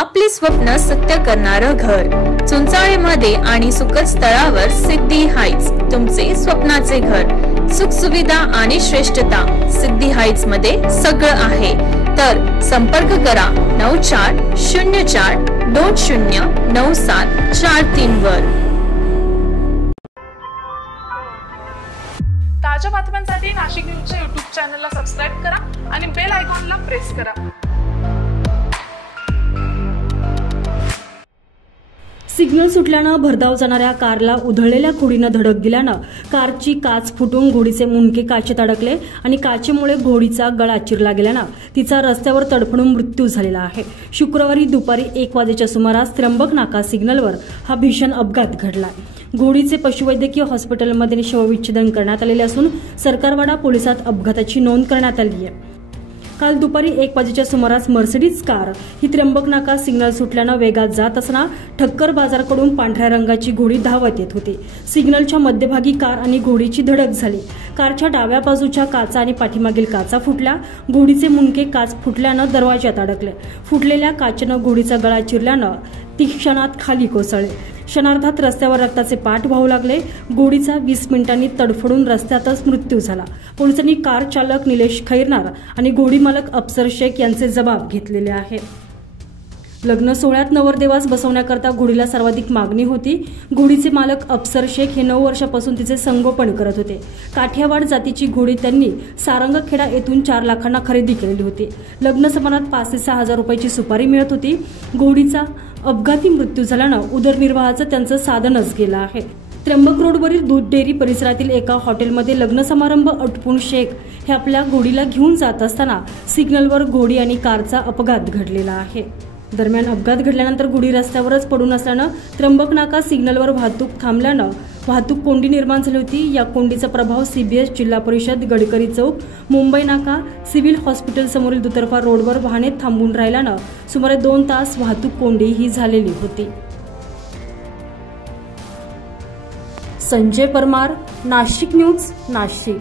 आपले स्वप्न सत्य करणारं घर चुंचाळेमध्ये आणि सुकच तळावर सिद्धी हाइट्स तुमचे स्वप्नाचे घर। सुख सुविधा आणि श्रेष्ठता सिद्धी हाइट्स मध्ये सगळं आहे। तर संपर्क करा 9404209743 वर। ताज्या बातम्यांसाठी नाशिक न्यूजच्या YouTube चॅनलला सबस्क्राइब करा आणि बेल आयकॉनला प्रेस करा। सिग्नल सुटल्यानं भरधाव जाणाऱ्या कारला उधळलेल्या घोडीनं धडक दिल्यानं कारची काच फुटून घोडीचे मुंडके काचेत अडकले आणि काचेमुळे घोडीचा गळा चिरला गेल्यानं तिचा रस्त्यावर तडफडून मृत्यू झालेला आहे। शुक्रवारी दुपारी 1 वाजेच्या सुमारास त्र्यंबक नाका सिग्नलवर हा भीषण अपघात घडला। घोडीचे पशुवैद्यकीय हॉस्पिटलमध्ये शवविच्छेदन करण्यात आलेले असून सरकारवाडा पोलिसात अपघाताची नोंद करण्यात आली आहे। काल दुपारी 1 वाजेच्या सुमारास मर्सिडीज कार ही त्र्यंबक नाका सिग्नल सुटल्यानं वेगात जात असताना ठक्कर बाजारकडून पांढऱ्या रंगाची घोडी धावत येत होती। सिग्नलच्या मध्यभागी कार आणि घोडीची धडक झाली। कारच्या डाव्या बाजूच्या काचा आणि पाठीमागील काचा फुटल्या। घोडीचे मुंडके काच फुटल्यानं दरवाज्यात अडकले। फुटलेल्या काचेनं घोडीचा गळा चिरल्यानं ती क्षणात खाली कोसळली। क्षणार्धात रस्त्यावर रक्ताचे पाठ वाहू लागले। घोडीचा 20 मिनिटांनी तडफडून रस्त्यातच मृत्यू झाला। पोलिसांनी कार चालक निलेश खैरनार आणि घोडी मालक अफसर शेख यांचे जबाब घेतलेले आहेत। लग्न सोहळ्यात नवरदेवास बसवण्याकरता घोडीला सर्वाधिक मागणी होती। घोडीचे मालक अफसर शेख हे 9 वर्षापासून तिचे संगोपन करत होते। काठियावाड जातीची घोडी त्यांनी सारंगखेडा येथून 4 लाखांना खरेदी केलेली होती। लग्न समारंभात 5 ते 6 हजार रुपयाची सुपारी मिळत होती। घोडीचा अपघाती मृत्यू झाल्यानं उदरनिर्वाहाचं त्यांचं साधनच गेलं आहे। त्र्यंबक रोडवरील दूध डेअरी परिसरातील एका हॉटेलमध्ये लग्न समारंभ आटोपून शेख हे आपल्या घोडीला घेऊन जात असताना सिग्नलवर घोडी आणि कारचा अपघात घडलेला आहे। दरम्यान अपघात घडल्यानंतर घोडी रस्त्यावरच पडून असल्यानं त्र्यंबक नाका सिग्नलवर वाहतूक थांबल्यानं वाहतूक कोंडी निर्माण झाली होती। या कोंडीचा प्रभाव CBS जिल्हा परिषद गडकरी चौक मुंबई नाका सिव्हिल हॉस्पिटल समोरील दुतर्फा रोडवर वाहने थांबून राहिल्यानं सुमारे 2 तास वाहतूक कोंडी ही झालेली होती। संजय परमार, नाशिक न्यूज, नाशिक।